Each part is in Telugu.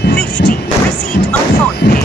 50. Receipt on PhonePe.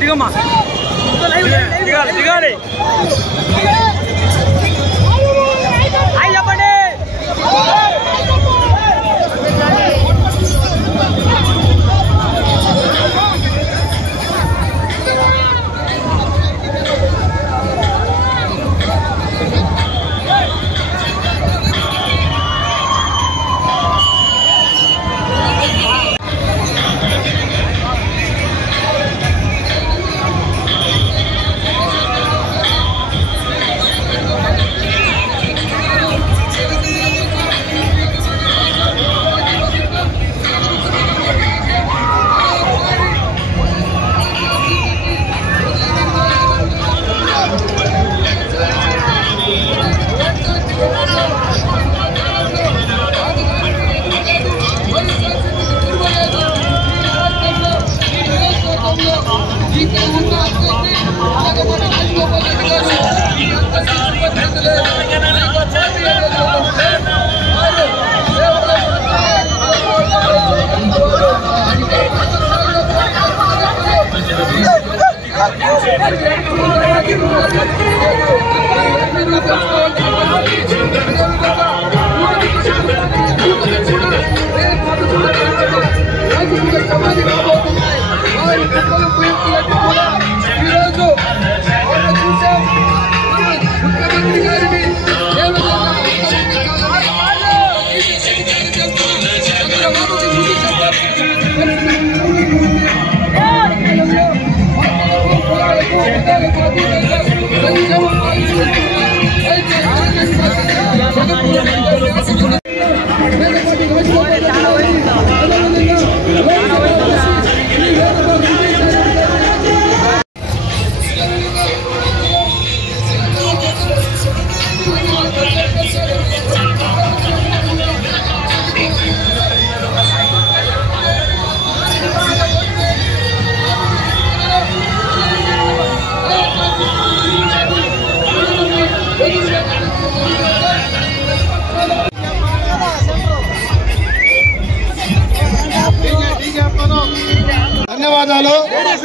దిగమ్మా దిగాలి అయ్యి చెప్పండి.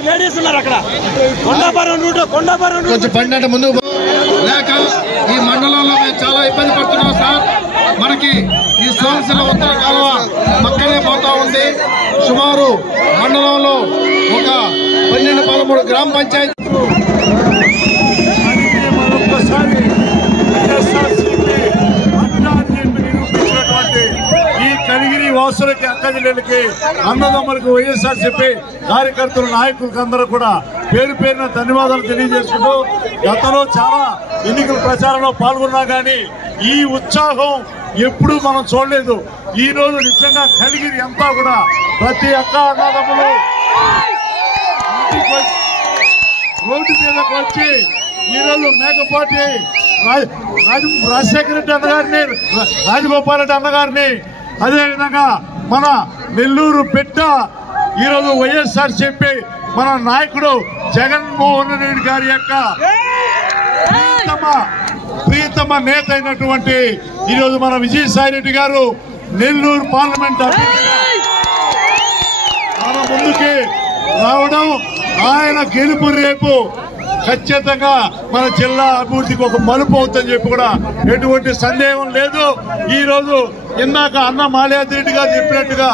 లేడీస్ ఉన్నారు అక్కడ. కొండాపురం రూట్ కొంచెం బండి అంటే ముందు లేక ఈ మండలంలో మేము చాలా ఇబ్బంది పడుతున్నాం సార్. మనకి ఈ సోమశిల ఉత్తర కాలువ పక్కనే పోతా ఉంది. సుమారు మండలంలో ఒక 12-13 గ్రామ పంచాయతీ మరొకసారి నిరూపించినటువంటి ఈ కనిగిరి వాసులకి అక్కజల్లెలకి అన్నదమ్ములకి వైఎస్ఆర్సీపీ కార్యకర్తలు నాయకులకు అందరూ కూడా పేరు పేరున ధన్యవాదాలు తెలియజేసుకుంటూ గతంలో చాలా ఎన్నికల ప్రచారంలో పాల్గొన్నా కానీ ఈ ఉత్సాహం ఎప్పుడూ మనం చూడలేదు. ఈ రోజు నిజంగా కలిగిరి అంతా కూడా ప్రతి అక్క అన్నదమ్ములు రోడ్డు మీదకి వచ్చి ఈరోజు మేకపాటి రాజశేఖర రెడ్డి అన్నగారిని, రాజగోపాల్ రెడ్డి అన్నగారిని, అదేవిధంగా మన నెల్లూరు బిడ్డ ఈరోజు వైఎస్ఆర్సీపీ మన నాయకుడు జగన్మోహన్ రెడ్డి గారి యొక్క ప్రియతమ నేత అయినటువంటి ఈరోజు మన విజయసాయి రెడ్డి గారు నెల్లూరు పార్లమెంట్ అభ్యర్థిగా మన ముందుకి రావడం, ఆయన గెలుపు రేపు ఖచ్చితంగా మన జిల్లా అభివృద్ధికి ఒక మలుపు అవుతుందని చెప్పి కూడా ఎటువంటి సందేహం లేదు. ఈ రోజు ఇందాక అన్న మాల్యాద్రి రెడ్డి గారు చెప్పినట్టుగా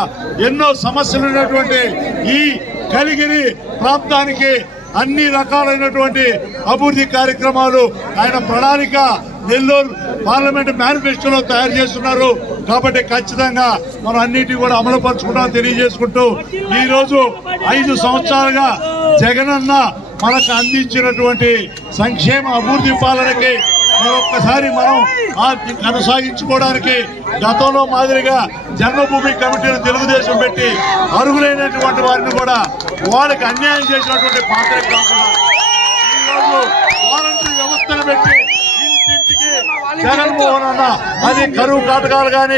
ఎన్నో సమస్యలు ఉన్నటువంటి ఈ కలిగిరి ప్రాంతానికి అన్ని రకాలైనటువంటి అభివృద్ధి కార్యక్రమాలు ఆయన ప్రణాళిక నెల్లూరు పార్లమెంట్ మేనిఫెస్టోలో తయారు చేస్తున్నారు. కాబట్టి ఖచ్చితంగా మనం అన్నిటి కూడా అమలు పరుచుకుంటామని తెలియజేసుకుంటూ ఈ రోజు 5 సంవత్సరాలుగా జగనన్న మనకు అందించినటువంటి సంక్షేమ అభివృద్ధి పాలనకి మరొక్కసారి మనం కొనసాగించుకోవడానికి గతంలో మాదిరిగా జన్మభూమి కమిటీని తెలుగుదేశం పెట్టి అర్హులైనటువంటి వారిని కూడా వాళ్ళకి అన్యాయం చేసినటువంటి పాత్ర కాకుండా ఈరోజు వాలంటరీ వ్యవస్థను పెట్టి ఇంటింటికి జగన్మోహన్ అన్న అది కరువు కాటకాలు కానీ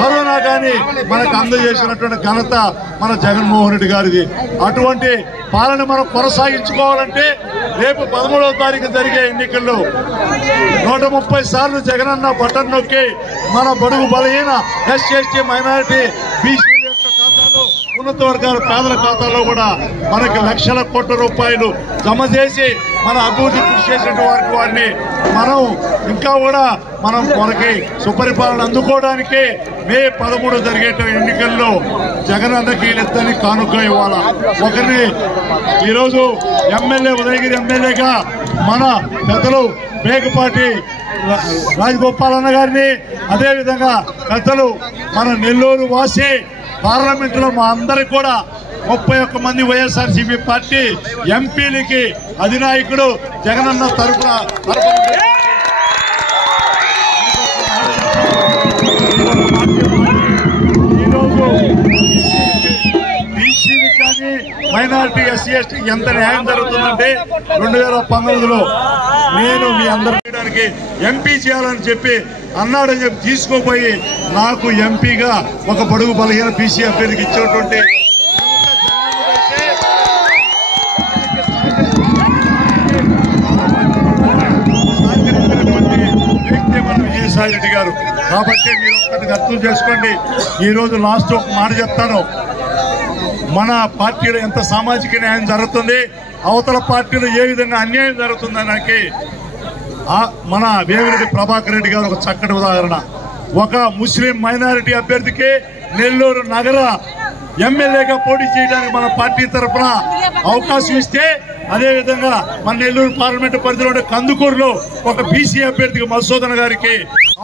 కరోనా కానీ మనకు అందజేసినటువంటి ఘనత మన జగన్మోహన్ రెడ్డి గారిది. అటువంటి పాలన మనం కొనసాగించుకోవాలంటే రేపు 13వ తారీఖు జరిగే ఎన్నికల్లో 130 సార్లు జగనన్న బటన్ నొక్కి మన బడుగు బలహీన SC/ST మైనారిటీ బీసీల యొక్క ఖాతాలో, ఉన్నత వర్గాల పేదల ఖాతాలో కూడా మనకి లక్షల కోట్ల రూపాయలు జమ చేసి మన అభివృద్ధి కృషి చేసినటువంటి వారిని మనం ఇంకా కూడా మనకి సుపరిపాలన అందుకోవడానికి మే 13 జరిగే ఎన్నికల్లో జగనన్నకి వీళ్ళిద్దరిని కానుక ఇవ్వాలా. ఒకరిని ఈరోజు ఎమ్మెల్యే ఉదయగిరి ఎమ్మెల్యేగా మన పెద్దలు మేకపాటి రాజగోపాల్ అన్న గారిని, అదేవిధంగా పెద్దలు మన నెల్లూరు వాసి పార్లమెంటులో మా అందరికి కూడా 31 మంది వైఎస్ఆర్సీపీ పార్టీ ఎంపీలకి అధినాయకుడు జగనన్న తరఫున ఈరోజు బీసీలకు కానీ మైనారిటీ SC/ST ఎంత న్యాయం జరుగుతుందంటే 2019లో నేను మీ అందరూ చేయడానికి ఎంపీ చేయాలని చెప్పి అన్నాడని చెప్పి తీసుకోపోయి నాకు ఎంపీగా ఒక బడుగు బలహీన బీసీ అభ్యర్థికి ఇచ్చేటువంటి వ్యక్తి మన విజయసాయి రెడ్డి గారు. కాబట్టి మీరు ఒక్కటి అర్థం చేసుకోండి. ఈరోజు లాస్ట్ ఒక మాట చెప్తాను. మన పార్టీలో ఎంత సామాజిక న్యాయం జరుగుతుంది, అవతల పార్టీలో ఏ విధంగా అన్యాయం జరుగుతుందనకి మన వేమిరెడ్డి ప్రభాకర్ రెడ్డి గారు ఒక చక్కటి ఉదాహరణ. ఒక ముస్లిం మైనారిటీ అభ్యర్థికి నెల్లూరు నగర ఎమ్మెల్యేగా పోటీ చేయడానికి మన పార్టీ తరఫున అవకాశం ఇస్తే, అదేవిధంగా మన నెల్లూరు పార్లమెంటు పరిధిలో కందుకూరులో ఒక బీసీ అభ్యర్థికి మధుసూదన్ గారికి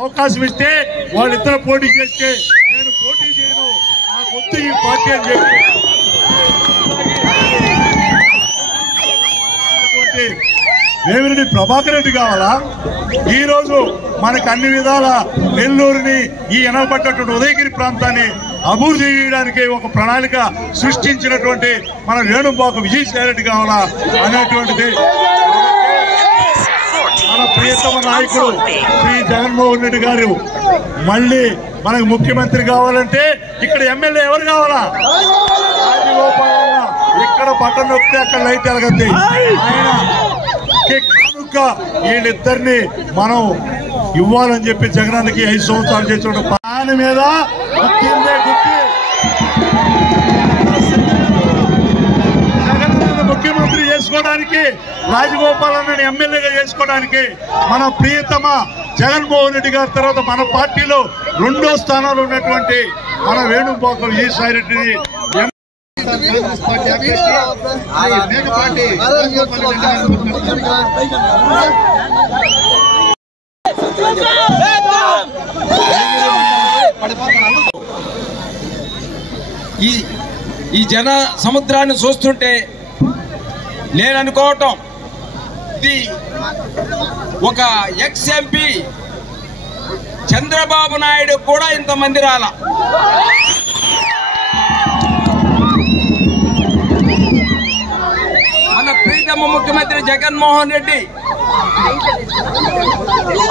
అవకాశం ఇస్తే వాళ్ళిద్దరు పోటీ చేస్తే నేను పోటీ చేయను, నాకు వద్దు ఈ పార్టీ అని చెప్పి వేమిరెడ్డి ప్రభాకర్ రెడ్డి కావాలా? ఈ రోజు మనకు అన్ని విధాల నెల్లూరుని ఈ ఎనబడ్డటువంటి ఉదయగిరి ప్రాంతాన్ని అభివృద్ధి చేయడానికి ఒక ప్రణాళిక సృష్టించినటువంటి మన వేణుబాకు విజయసాయి రెడ్డి కావాలా అనేటువంటిది మన ప్రియతమ నాయకుడు శ్రీ జగన్మోహన్ రెడ్డి గారు మళ్ళీ మనకు ముఖ్యమంత్రి కావాలంటే ఇక్కడ ఎమ్మెల్యే ఎవరు కావాలా? రాజగోపాలన్న. ఇక్కడ బటన్ నొక్కితే అక్కడ లైట్ ఎలగద్ది. ఆయన కనుక వీళ్ళిద్దరిని మనం ఇవ్వాలని చెప్పి జగనానికి 5 సంవత్సరాలు చేసిన దాని మీద గుర్తిందే గుర్తి జగన్ చేసుకోవడానికి, రాజగోపాల్ అన్నని ఎమ్మెల్యేగా చేసుకోవడానికి మన ప్రియతమ జగన్మోహన్ రెడ్డి గారి తర్వాత మన పార్టీలో 2వ స్థానంలో ఉన్నటువంటి మన వేణుగోపాల్ విజయసాయి రెడ్డిని ఈ జన సముద్రాన్ని చూస్తుంటే నేను అనుకోవటం ఇది ఒక ఎక్స్ ఎంపీ చంద్రబాబు నాయుడు కూడా ఇంతమంది రాలా. మన ప్రీతమ ముఖ్యమంత్రి జగన్మోహన్ రెడ్డి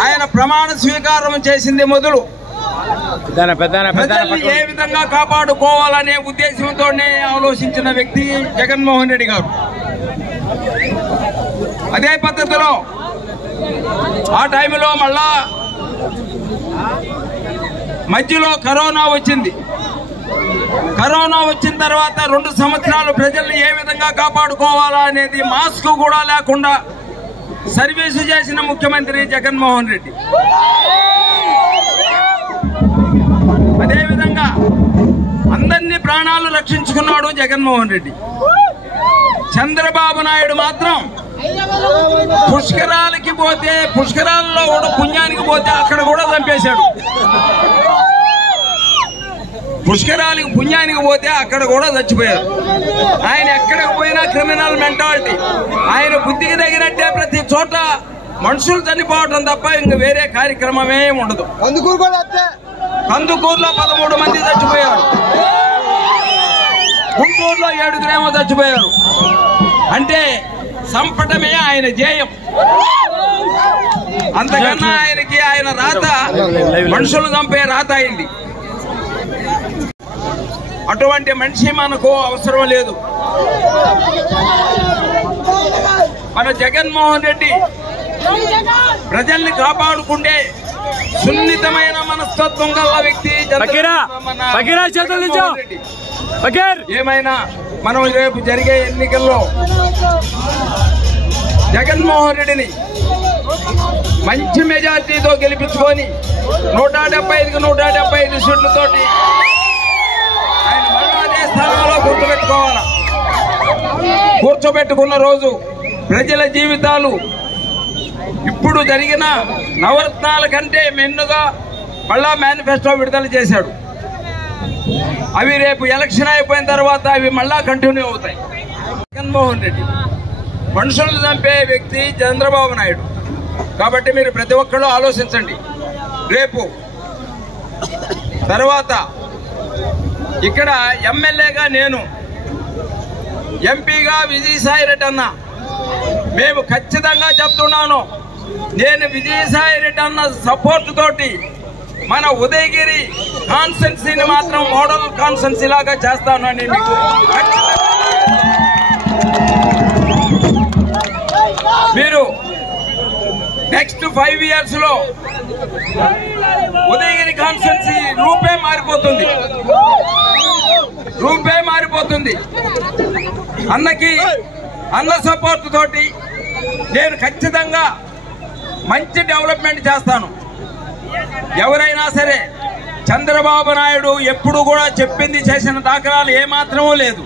ఆయన ప్రమాణ స్వీకారం చేసింది మొదలు ప్రజల్ని ఏ విధంగా కాపాడుకోవాలనే ఉద్దేశంతోనే ఆలోచించిన వ్యక్తి జగన్మోహన్ రెడ్డి గారు. అదే పద్ధతిలో ఆ టైంలో మళ్ళా మధ్యలో కరోనా వచ్చింది. కరోనా వచ్చిన తర్వాత 2 సంవత్సరాలు ప్రజల్ని ఏ విధంగా కాపాడుకోవాలా అనేది మాస్క్ కూడా లేకుండా సర్వీసు చేసిన ముఖ్యమంత్రి జగన్మోహన్ రెడ్డి. అదేవిధంగా అందరినీ ప్రాణాలు రక్షించుకున్నాడు జగన్మోహన్ రెడ్డి. చంద్రబాబు నాయుడు మాత్రం పుష్కరాలకి పోతే, పుష్కరాల్లో కూడా పుణ్యానికి పోతే అక్కడ కూడా చంపేశాడు. పుష్కరాలకి పుణ్యానికి పోతే అక్కడ కూడా చచ్చిపోయారు. ఆయన ఎక్కడికి పోయినా క్రిమినల్ మెంటాలిటీ. ఆయన బుద్ధికి తగినట్టే ప్రతి చోట మనుషులు చనిపోవటం తప్ప ఇంక వేరే కార్యక్రమమే ఉండదు. కందుకూరులో 13 మంది చచ్చిపోయారు, గుంటూరులో 7 చచ్చిపోయారు. అంటే సంపటమే ఆయన ధ్యేయం. అంతకన్నా ఆయనకి ఆయన రాత మనుషులు చంపే రాత అయింది. అటువంటి మనిషి మనకు అవసరం లేదు. మన జగన్మోహన్ రెడ్డి ప్రజల్ని కాపాడుకుంటే సున్నితమైన మనస్తత్వం గల వ్యక్తి. ఏమైనా మనం రేపు జరిగే ఎన్నికల్లో జగన్మోహన్ రెడ్డిని మంచి మెజార్టీతో గెలిపించుకొని 175కి 175 సీట్లతోటి ఆయన మళ్ళీ అదే స్థానంలో కూర్చోబెట్టుకోవాలా. కూర్చోబెట్టుకున్న రోజు ప్రజల జీవితాలు ఇప్పుడు జరిగిన నవరత్నాల కంటే మెన్నుగా మళ్ళా మేనిఫెస్టో విడుదల చేశాడు. అవి రేపు ఎలక్షన్ అయిపోయిన తర్వాత అవి మళ్ళా కంటిన్యూ అవుతాయి. జగన్మోహన్ రెడ్డి మనుషులను చంపే వ్యక్తి చంద్రబాబు నాయుడు. కాబట్టి మీరు ప్రతి ఒక్కళ్ళు ఆలోచించండి. రేపు తర్వాత ఇక్కడ ఎమ్మెల్యేగా నేను, ఎంపీగా విజయసాయి రెడ్డి అన్న, మేము ఖచ్చితంగా చెప్తున్నాను, నేను విజయసాయి రెడ్డి అన్న సపోర్ట్ తోటి మన ఉదయగిరి కాన్స్టెన్సీని మాత్రం మోడల్ కాన్స్టెన్సీ లాగా చేస్తాను అని మీకు మీరు నెక్స్ట్ 5 years లో ఉదయగిరి కాన్స్టెన్సీ రూపే మారిపోతుంది. అన్న సపోర్ట్ తోటి నేను ఖచ్చితంగా మంచి డెవలప్మెంట్ చేస్తాను. ఎవరైనా సరే చంద్రబాబు నాయుడు ఎప్పుడు కూడా చెప్పింది చేసిన దాఖలాలు ఏమాత్రమూ లేదు.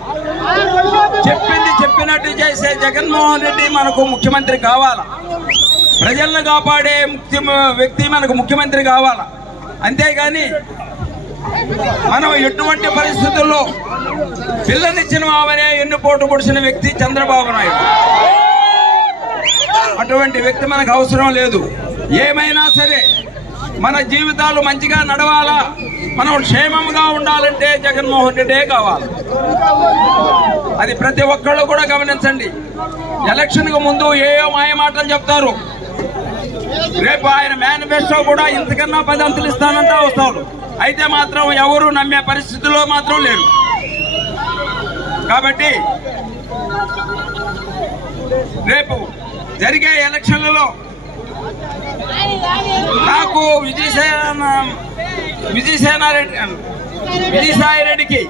చెప్పింది చెప్పినట్టు చేసే జగన్మోహన్ రెడ్డి మనకు ముఖ్యమంత్రి కావాలా. ప్రజలను కాపాడే వ్యక్తి మనకు ముఖ్యమంత్రి కావాలా. అంతేగాని మనం ఎటువంటి పరిస్థితుల్లో పిల్లనిచ్చిన మావనే ఎన్నుపోటు పొడిచిన వ్యక్తి చంద్రబాబు నాయుడు. అటువంటి వ్యక్తి మనకు అవసరం లేదు. ఏమైనా సరే మన జీవితాలు మంచిగా నడవాలా, మనం క్షేమంగా ఉండాలంటే జగన్మోహన్ రెడ్డే కావాలి. అది ప్రతి ఒక్కళ్ళు కూడా గమనించండి. ఎలక్షన్ కు ముందు ఏయో మాయ మాటలు చెప్తారు. రేపు ఆయన మేనిఫెస్టో కూడా ఇంతకన్నా 10 అంతలు ఇస్తానంటా వస్తారు. అయితే మాత్రం ఎవరు నమ్మే పరిస్థితుల్లో మాత్రం లేరు. కాబట్టి రేపు జరిగే ఎలక్షన్లలో నాకు విజయసాయి రెడ్డికి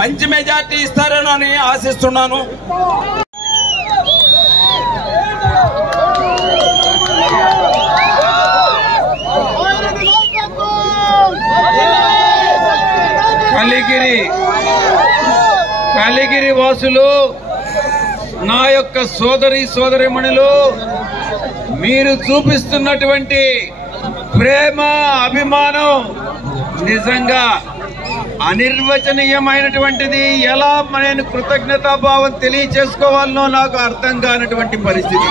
మంచి మెజార్టీ ఇస్తారని ఆశిస్తున్నాను. కలిగిరి వాసులు, నా యొక్క సోదరీమణులు, మీరు చూపిస్తున్నటువంటి ప్రేమ అభిమానం నిజంగా అనిర్వచనీయమైనటువంటిది. ఎలా నేను కృతజ్ఞతాభావం తెలియచేసుకోవాలనో నాకు అర్థం కానటువంటి పరిస్థితి.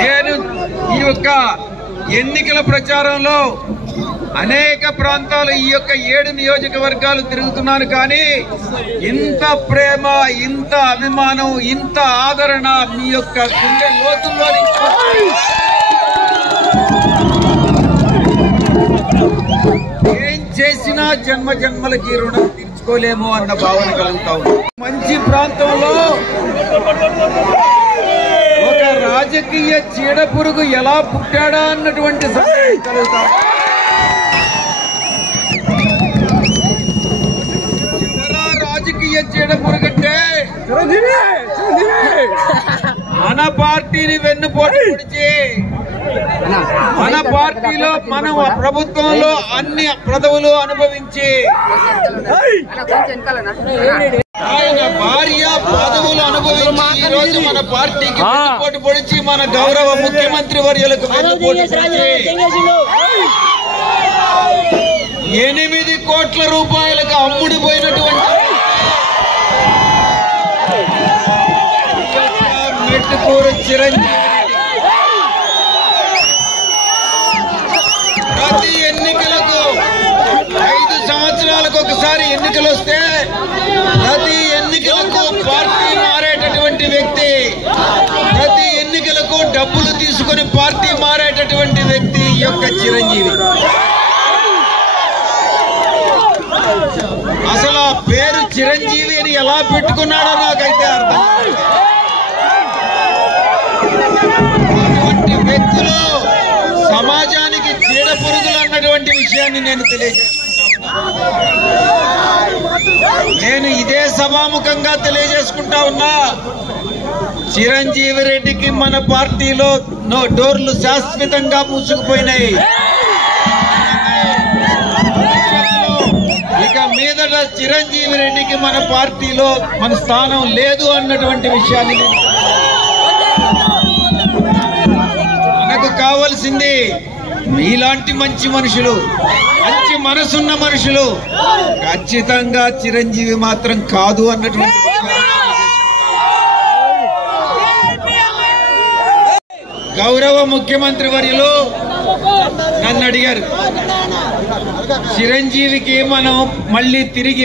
నేను ఈ యొక్క ఎన్నికల ప్రచారంలో అనేక ప్రాంతాలు, ఈ యొక్క 7 నియోజకవర్గాలు తిరుగుతున్నాను, కానీ ఇంత ప్రేమ, ఇంత అభిమానం, ఇంత ఆదరణ మీ యొక్క గుండె లోతుల్లో ఏం చేసినా జన్మ జన్మలకి రుణం తీర్చుకోలేము అన్న భావన కలుగుతా ఉంది. మంచి ప్రాంతంలో ఒక రాజకీయ చీడ పురుగు ఎలా పుట్టాడా అన్నటువంటి సందేహం కలుగుతా. రాజకీయ చీడ పురుగు అంటే మన పార్టీని వెన్నుపోటు పొడిచి, మన పార్టీలో మనం ప్రభుత్వంలో అన్ని పదవులు అనుభవించి, ఆయన భార్య పదవులు అనుభవించి ఈ రోజు మన పార్టీకి వెన్నుపోటు పొడిచి, మన గౌరవ ముఖ్యమంత్రి వర్యులకు వెన్నుపోటు పొడిచి 8 కోట్ల రూపాయలకు అమ్ముడుపోయినటువంటి మెట్టుకూరు చిరంజీవి ప్రతి ఎన్నికలకు 5 సంవత్సరాలకు ఒకసారి ఎన్నికలు వస్తే ప్రతి ఎన్నికలకు పార్టీ మారేటటువంటి వ్యక్తి, ప్రతి ఎన్నికలకు డబ్బులు తీసుకుని పార్టీ మారేటటువంటి వ్యక్తి ఈ యొక్క చిరంజీవి. అసలు ఆ పేరు చిరంజీవి అని ఎలా పెట్టుకున్నాడో నాకైతే అర్థం. అటువంటి వ్యక్తులు సమాజానికి చీడ పురుగులు అన్నటువంటి విషయాన్ని నేను తెలియజేసుకుంటా ఉన్నా. నేను ఇదే సభాముఖంగా తెలియజేసుకుంటా ఉన్నా, చిరంజీవి రెడ్డికి మన పార్టీలో డోర్లు శాశ్వతంగా మూసుకుపోయినాయి. ఇక మీదట చిరంజీవి రెడ్డికి మన పార్టీలో మన స్థానం లేదు అన్నటువంటి విషయాన్ని మనకు కావాల్సింది మీలాంటి మంచి మనుషులు, మంచి మనసున్న మనుషులు. ఖచ్చితంగా చిరంజీవి మాత్రం కాదు అన్నటువంటి గౌరవ ముఖ్యమంత్రి వర్యులు నన్ను అడిగారు, చిరంజీవికి మనం మళ్ళీ తిరిగి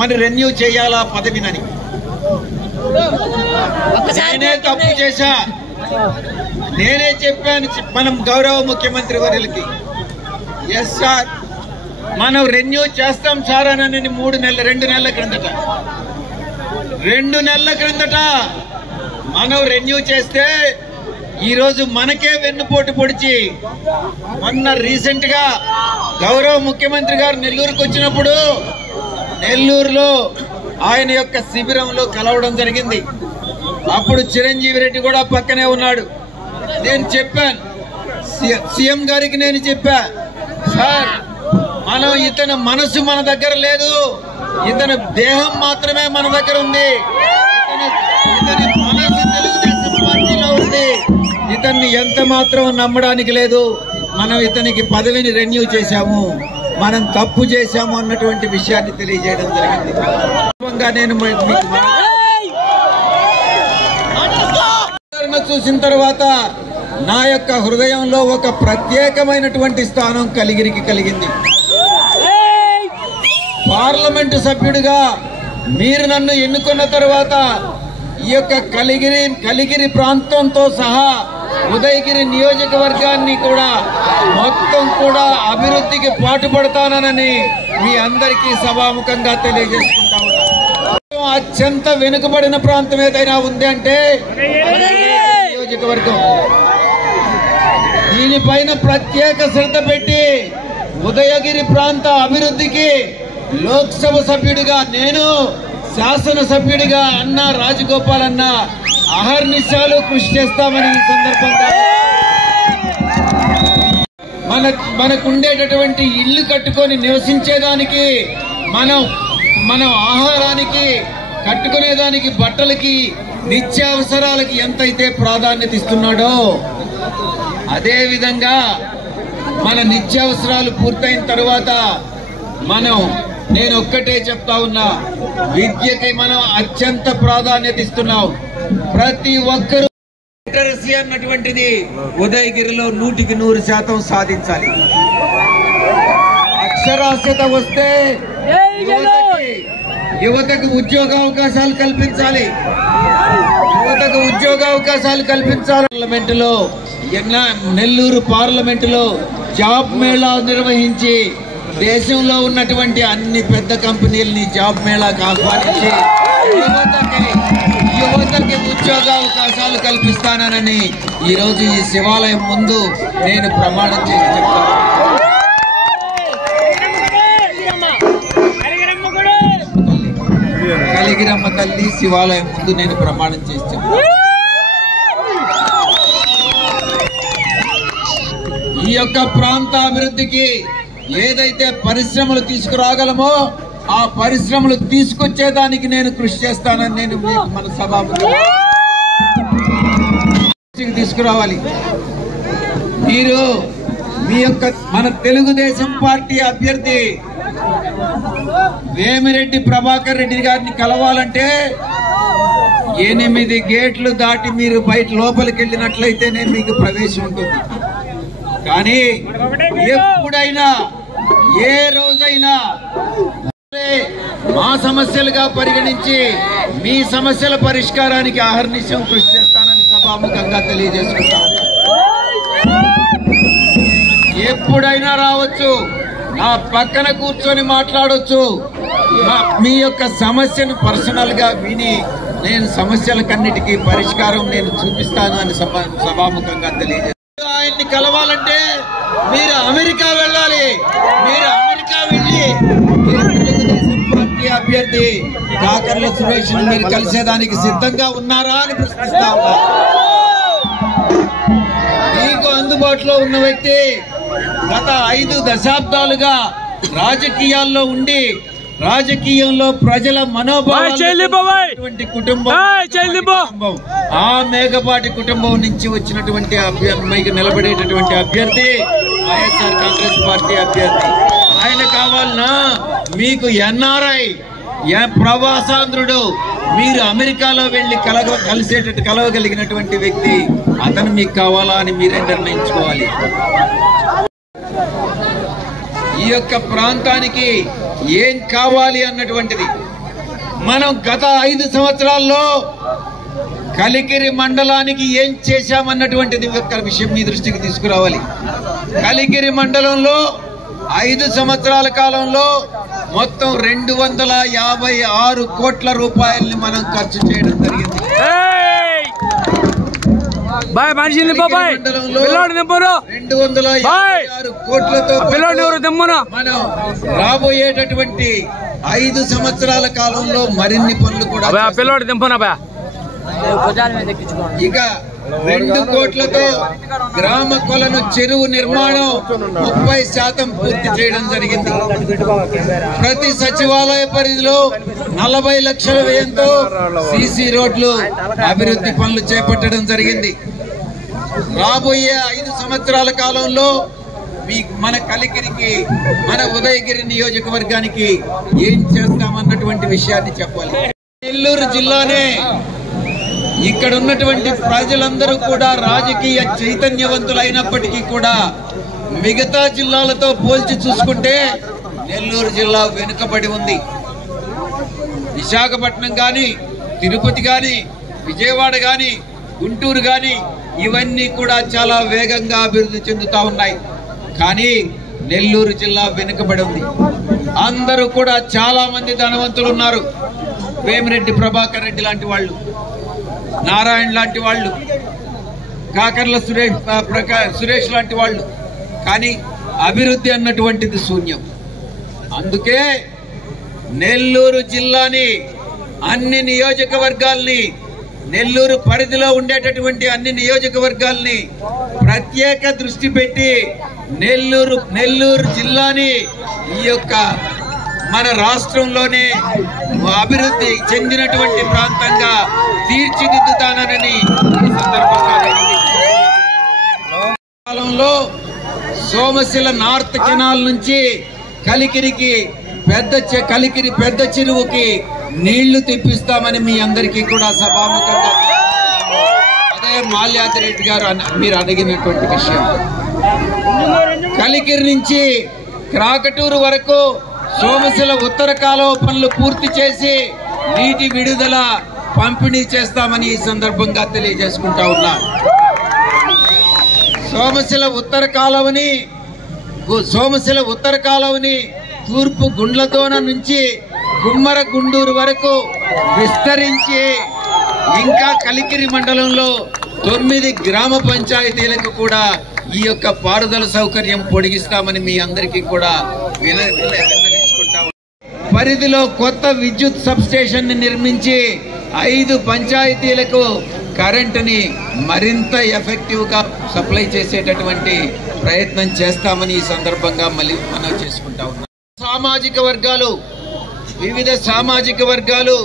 మన రెన్యూ చేయాలా పదవినని. నేనే తప్పు చేశా, నేనే చెప్పాను మనం గౌరవ ముఖ్యమంత్రి వర్యులకి, ఎస్ సార్ మనం రెన్యూ చేస్తాం సార్ అని 2 నెలల క్రిందట మనం రెన్యూ చేస్తే ఈరోజు మనకే వెన్నుపోటు పొడిచి, మొన్న రీసెంట్ గా గౌరవ ముఖ్యమంత్రి గారు నెల్లూరుకు వచ్చినప్పుడు నెల్లూరులో ఆయన యొక్క శిబిరంలో కలవడం జరిగింది. అప్పుడు చిరంజీవి రెడ్డి కూడా పక్కనే ఉన్నాడు. నేను చెప్పాను సీఎం గారికి, నేను చెప్పా, సార్ మనం ఇతని మనసు మన దగ్గర లేదు, ఇతని దేహం మాత్రమే మన దగ్గర ఉంది, ఇతని మనసు తెలుగుదేశం పార్టీలో ఉంది, ఇతన్ని ఎంత మాత్రం నమ్మడానికి లేదు. మనం ఇతనికి పదవిని రెన్యూ చేశాము, మనం తప్పు చేశాము అన్నటువంటి విషయాన్ని తెలియజేయడం జరిగింది. నేను చూసిన తర్వాత నా యొక్క హృదయంలో ఒక ప్రత్యేకమైనటువంటి స్థానం కలిగిరికి కలిగింది. పార్లమెంటు సభ్యుడిగా మీరు నన్ను ఎన్నుకున్న తర్వాత ఈ యొక్క కలిగిరి ప్రాంతంతో సహా ఉదయగిరి నియోజకవర్గాన్ని కూడా మొత్తం కూడా అభివృద్ధికి పాటుపడతానని మీ అందరికీ సభాముఖంగా తెలియజేసుకుంటా ఉన్నాను. అత్యంత వెనుకబడిన ప్రాంతం ఏదైనా ఉంది అంటే నియోజకవర్గం. దీనిపైన ప్రత్యేక శ్రద్ధ పెట్టి ఉదయగిరి ప్రాంత అభివృద్ధికి లోక్సభ సభ్యుడిగా నేను, శాసనసభ్యుడిగా అన్న రాజగోపాల్ అన్న అహర్నిశాలు కృషి చేస్తామని ఈ సందర్భంగా మనకుండేటటువంటి ఇల్లు కట్టుకొని నివసించేదానికి మనం ఆహారానికి, కట్టుకునేదానికి, బట్టలకి, నిత్యావసరాలకి ఎంతైతే ప్రాధాన్యత ఇస్తున్నాడో అదే విధంగా మన నిత్యావసరాలు పూర్తయిన తర్వాత నేను ఒక్కటే చెప్తా ఉన్నా, విద్యకి మనం అత్యంత ప్రాధాన్యత ఇస్తున్నాం. ప్రతి ఒక్కరూ లిటరసీ అన్నటువంటిది ఉదయగిరిలో 100% సాధించాలి. అక్షరాస్యత వస్తే యువతకు ఉద్యోగావకాశాలు కల్పించాలి. పార్లమెంటులో, నెల్లూరు పార్లమెంటులో జాబ్ మేళా నిర్వహించి దేశంలో ఉన్నటువంటి అన్ని పెద్ద కంపెనీలని జాబ్ మేళాకు ఆహ్వానించి యువతకి ఉద్యోగావకాశాలు కల్పిస్తానని ఈరోజు ఈ శివాలయం ముందు నేను ప్రమాణం చేసి చెప్తాను. కలిగిరమ్మ తల్లి శివాలయం ముందు నేను ప్రమాణం చేసి చెప్తాను. ఈ యొక్క ప్రాంత అభివృద్ధికి ఏదైతే పరిశ్రమలు తీసుకురాగలమో ఆ పరిశ్రమలు తీసుకొచ్చేదానికి నేను కృషి చేస్తానని నేను మన సభాపతికి తీసుకురావాలి. మీరు మీ యొక్క మన తెలుగుదేశం పార్టీ అభ్యర్థి వేమిరెడ్డి ప్రభాకర్ రెడ్డి గారిని కలవాలంటే 8 గేట్లు దాటి మీరు బయట లోపలికి వెళ్ళినట్లయితేనే మీకు ప్రవేశం ఉంటుంది. కానీ ఎప్పుడైనా ఏ రోజైనా మా సమస్యలుగా పరిగణించి మీ సమస్యల పరిష్కారానికి అహర్నిశం కృషి చేస్తానని సభాముఖంగా తెలియజేసుకుంటాం. ఎప్పుడైనా రావచ్చు, నా పక్కన కూర్చొని మాట్లాడొచ్చు. మీ యొక్క సమస్యను పర్సనల్ గా విని నేను సమస్యలకన్నిటికీ పరిష్కారం నేను చూపిస్తాను అని సభాముఖంగా తెలియజేస్తాను. ఆయన్ని కలవాలంటే మీరు అమెరికా వెళ్ళాలి. మీరు అమెరికా వెళ్ళి తెలుగుదేశం పార్టీ అభ్యర్థి కాకర్ల సురేష్ మీరు కలిసేదానికి సిద్ధంగా ఉన్నారా అని ప్రశ్నిస్తా ఉన్నా. మీకు అందుబాటులో ఉన్న వ్యక్తి గత 5 దశాబ్దాలుగా రాజకీయాల్లో ఉండి రాజకీయంలో ప్రజల మనోభావాలు కుటుంబం ఆ మేఘపాటి కుటుంబం నుంచి వచ్చినటువంటి అభ్యర్థి నిలబడేటటువంటి అభ్యర్థి వైఎస్ఆర్ కాంగ్రెస్ పార్టీ అభ్యర్థి. ఆయన కావాలన్నా మీకు ఎన్ఆర్ఐ ప్రవాసాంధ్రుడు, మీరు అమెరికాలో వెళ్లి కలవగలిగినటువంటి వ్యక్తి, అతను మీకు కావాలా అని మీరే నిర్ణయించుకోవాలి. ఈ యొక్క ప్రాంతానికి ఏం కావాలి అన్నటువంటిది మనం గత 5 సంవత్సరాల్లో కలికిరి మండలానికి ఏం చేశామన్నటువంటిది ఒక విషయం మీ దృష్టికి తీసుకురావాలి. కలికిరి మండలంలో 5 సంవత్సరాల కాలంలో మొత్తం 256 కోట్ల రూపాయల్ని మనం ఖర్చు చేయడం జరిగింది. కోట్లతో మనం రాబోయేటటువంటి 5 సంవత్సరాల కాలంలో మరిన్ని పనులు కూడా ఇక 2 కోట్లతో గ్రామ కొలను చెరువు నిర్మాణం 30% పూర్తి చేయడం జరిగింది. ప్రతి సచివాలయ పరిధిలో 40 లక్షల వ్యయంతో సీసీ రోడ్లు అభివృద్ధి పనులు చేపట్టడం జరిగింది. రాబోయే 5 సంవత్సరాల కాలంలో మన కలికిరికి, మన ఉదయగిరి నియోజకవర్గానికి ఏం చేస్తామన్నటువంటి విషయాన్ని చెప్పాలి. నెల్లూరు జిల్లానే ఇక్కడ ఉన్నటువంటి ప్రజలందరూ కూడా రాజకీయ చైతన్యవంతులైనప్పటికీ కూడా మిగతా జిల్లాలతో పోల్చి చూసుకుంటే నెల్లూరు జిల్లా వెనుకబడి ఉంది. విశాఖపట్నం కానీ, తిరుపతి కానీ, విజయవాడ కానీ, గుంటూరు కానీ ఇవన్నీ కూడా చాలా వేగంగా అభివృద్ధి చెందుతా ఉన్నాయి. కానీ నెల్లూరు జిల్లా వెనుకబడి ఉంది. అందరూ కూడా చాలా మంది ధనవంతులు ఉన్నారు. వేమిరెడ్డి ప్రభాకర్ రెడ్డి లాంటి వాళ్ళు, నారాయణ లాంటి వాళ్ళు, కాకర్ల సురేష్ లాంటి వాళ్ళు. కానీ అభివృద్ధి అన్నటువంటిది శూన్యం. అందుకే నెల్లూరు జిల్లాని, అన్ని నియోజకవర్గాల్ని, నెల్లూరు పరిధిలో ఉండేటటువంటి అన్ని నియోజకవర్గాల్ని ప్రత్యేక దృష్టి పెట్టి నెల్లూరు జిల్లాని ఈ యొక్క మన రాష్ట్రంలోనే అభివృద్ధి చెందినటువంటి ప్రాంతంగా తీర్చిదిద్దుతానని ఈ సందర్భంగా కాలంలో సోమశిల నార్త్ కెనాల్ నుంచి కలికిరి పెద్ద చెరువుకి నీళ్లు తెప్పిస్తామని మీ అందరికీ కూడా సభాముఖంగా అదే మాల్యాద్రి రెడ్డి గారు మీరు అడిగినటువంటి విషయం. కలికిరి నుంచి క్రాకటూరు వరకు సోమశిల ఉత్తర కాలువ పనులు పూర్తి చేసి నీటి విడుదల పంపిణీ చేస్తామని ఈ సందర్భంగా తెలియజేసుకుంటా ఉన్నా. సోమశిల ఉత్తర కాలువని తూర్పు గుండ్లతోన నుంచి గుమ్మర గుండూరు వరకు విస్తరించి ఇంకా కలికిరి మండలంలో 9 గ్రామ పంచాయతీలకు కూడా ఈ యొక్క పారుదల సౌకర్యం పొడిగిస్తామని మీ అందరికీ కూడా విన్నవించుకుంటా. పరిధిలో కొత్త విద్యుత్ సబ్ స్టేషన్ ని నిర్మించి 5 పంచాయతీలకు కరెంటుని మరింత ఎఫెక్టివ్ గా సప్లై చేసేటటువంటి ప్రయత్నం చేస్తామని ఈ సందర్భంగా మళ్ళీ మనం చేసుకుంటా ఉన్నాం. వివిధ సామాజిక వర్గాలు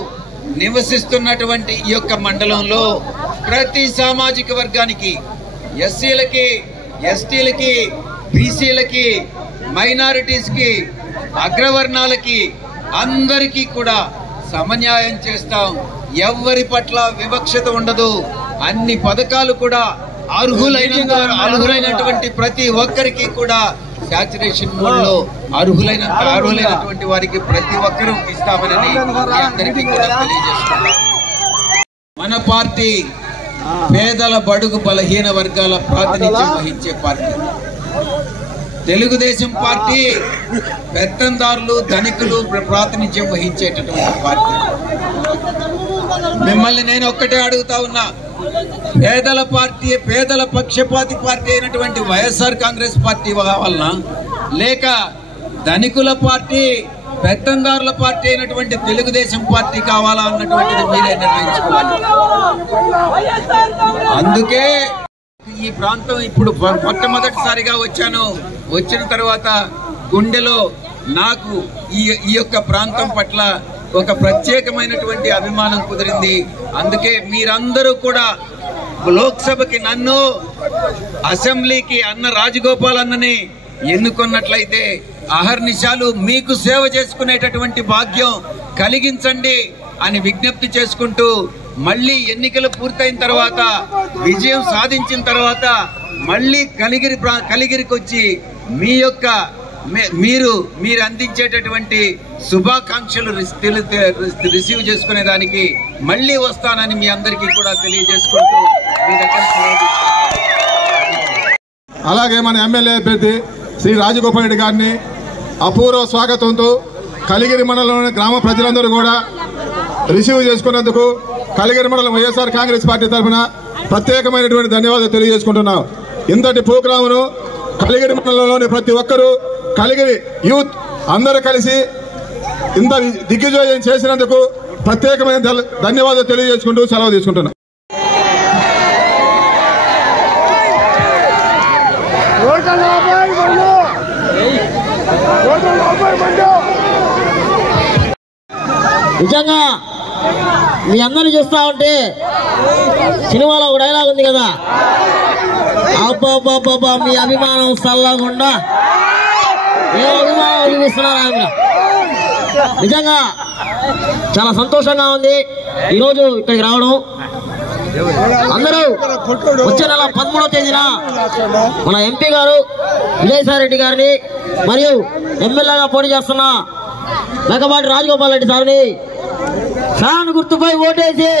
నివసిస్తున్నటువంటి ఈ యొక్క మండలంలో ప్రతి సామాజిక వర్గానికి, ఎస్సీలకి, ఎస్టీలకి, బీసీలకి, మైనారిటీస్ కి, అగ్రవర్ణాలకి అందరికీ కూడా సమన్యాయం చేస్తాం. ఎవరి పట్ల వివక్షత ఉండదు. అన్ని పథకాలు కూడా అర్హులైనటువంటి ప్రతి ఒక్కరికి కూడా సాచురేషన్ మోడ్ లో అర్హులైనటువంటి వారికి ప్రతి ఒక్కరూ ఇస్తామని అందరికీ కూడా తెలియజేస్తున్నాం. మన పార్టీ పేదల, బడుగు, బలహీన వర్గాల ప్రాతినిధ్యం వహించే పార్టీ. తెలుగుదేశం పార్టీ పెత్తందారులు, ధనికులు ప్రాతినిధ్యం వహించేటటువంటి పార్టీ. మిమ్మల్ని నేను ఒక్కటే అడుగుతా ఉన్నా, పేదల పక్షపాతి పార్టీ అయినటువంటి వైఎస్ఆర్ కాంగ్రెస్ పార్టీ కావాలనా, లేక ధనికుల పార్టీ, పెత్తందారుల పార్టీ అయినటువంటి తెలుగుదేశం పార్టీ కావాలా అన్నటువంటిది మీరే నిర్ణయించుకోవాలి. అందుకే ఈ ప్రాంతం ఇప్పుడు మొట్టమొదటిసారిగా వచ్చాను. వచ్చిన తర్వాత గుండెలో నాకు ఈ యొక్క ప్రాంతం పట్ల ఒక ప్రత్యేకమైనటువంటి అభిమానం కుదిరింది. అందుకే మీరందరూ కూడా లోక్సభకి నన్ను, అసెంబ్లీకి అన్న రాజగోపాల్ అన్నని ఎన్నుకున్నట్లయితే అహర్నిశాలు మీకు సేవ చేసుకునేటటువంటి భాగ్యం కలిగించండి అని విజ్ఞప్తి చేసుకుంటూ, మళ్ళీ ఎన్నికలు పూర్తయిన తర్వాత, విజయం సాధించిన తర్వాత మళ్ళీ కలిగిరికి వచ్చి మీరు అందించేటటువంటి శుభాకాంక్షలు రిసీవ్ చేసుకునే దానికి మళ్ళీ వస్తానని మీ అందరికీ కూడా తెలియజేసుకుంటూ మీ దగ్గర అలాగే మన ఎమ్మెల్యే అభ్యర్థి శ్రీ రాజగోపాల్ రెడ్డి గారిని అపూర్వ స్వాగతంతో కలిగిరి మండలంలోని గ్రామ ప్రజలందరూ కూడా రిసీవ్ చేసుకున్నందుకు కలిగిరి మండలం వైఎస్ఆర్ కాంగ్రెస్ పార్టీ తరఫున ప్రత్యేకమైనటువంటి ధన్యవాదాలు తెలియజేసుకుంటున్నాం. ఇంతటి ప్రోగ్రామును కలిగిరి మండలంలోని ప్రతి ఒక్కరూ, కలిగిరి యూత్ అందరూ కలిసి ఇంత దిగ్విజయం చేసినందుకు ప్రత్యేకమైన ధన్యవాదాలు తెలియజేసుకుంటూ సెలవు తీసుకుంటున్నాం. నిజంగా మీ అందరిని చూస్తా ఉంటే సినిమాలో ఒక డైలాగ్ ఉంది కదా, అబ్బాబ్బాబ్బా మీ అభిమానం సల్లగుండా ఏ అభిమానం చూపిస్తున్నారు ఆయన. నిజంగా చాలా సంతోషంగా ఉంది ఈరోజు ఇక్కడికి రావడం. అందరూ వచ్చే నెల 13వ తేదీన మన ఎంపీ గారు విజయసాయి రెడ్డి గారిని మరియు ఎమ్మెల్యేగా పోటీ చేస్తున్న మేకపాటి రాజగోపాల్ రెడ్డి సార్ని ఫ్యాన్ గుర్తుపై ఓటేసి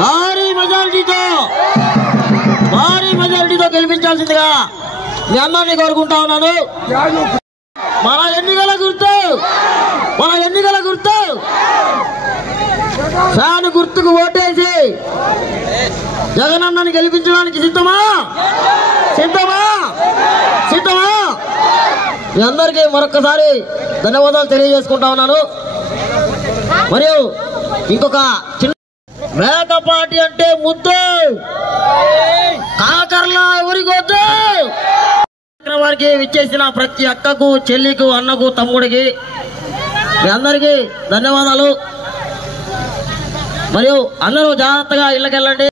భారీ మెజారిటీతో గెలిపించాల్సిందిగా మీ అందరినీ కోరుకుంటా ఉన్నాను. మన ఎన్నికల గుర్తు ఫ్యాన్ గుర్తుకు ఓటేసి జగనన్నని గెలిపించడానికి సిద్ధమా? మీ అందరికీ మరొక్కసారి ధన్యవాదాలు తెలియజేసుకుంటా ఉన్నాను. మరియు ఇంకొక చిన్న, మేకపాటి అంటే ముద్దు, కాకర్లా ఎవరికొద్దు. వారికి విచ్చేసిన ప్రతి అక్కకు, చెల్లికు, అన్నకు, తమ్ముడికి మీ అందరికీ ధన్యవాదాలు. మరియు అందరూ జాగ్రత్తగా ఇళ్ళకెళ్ళండి.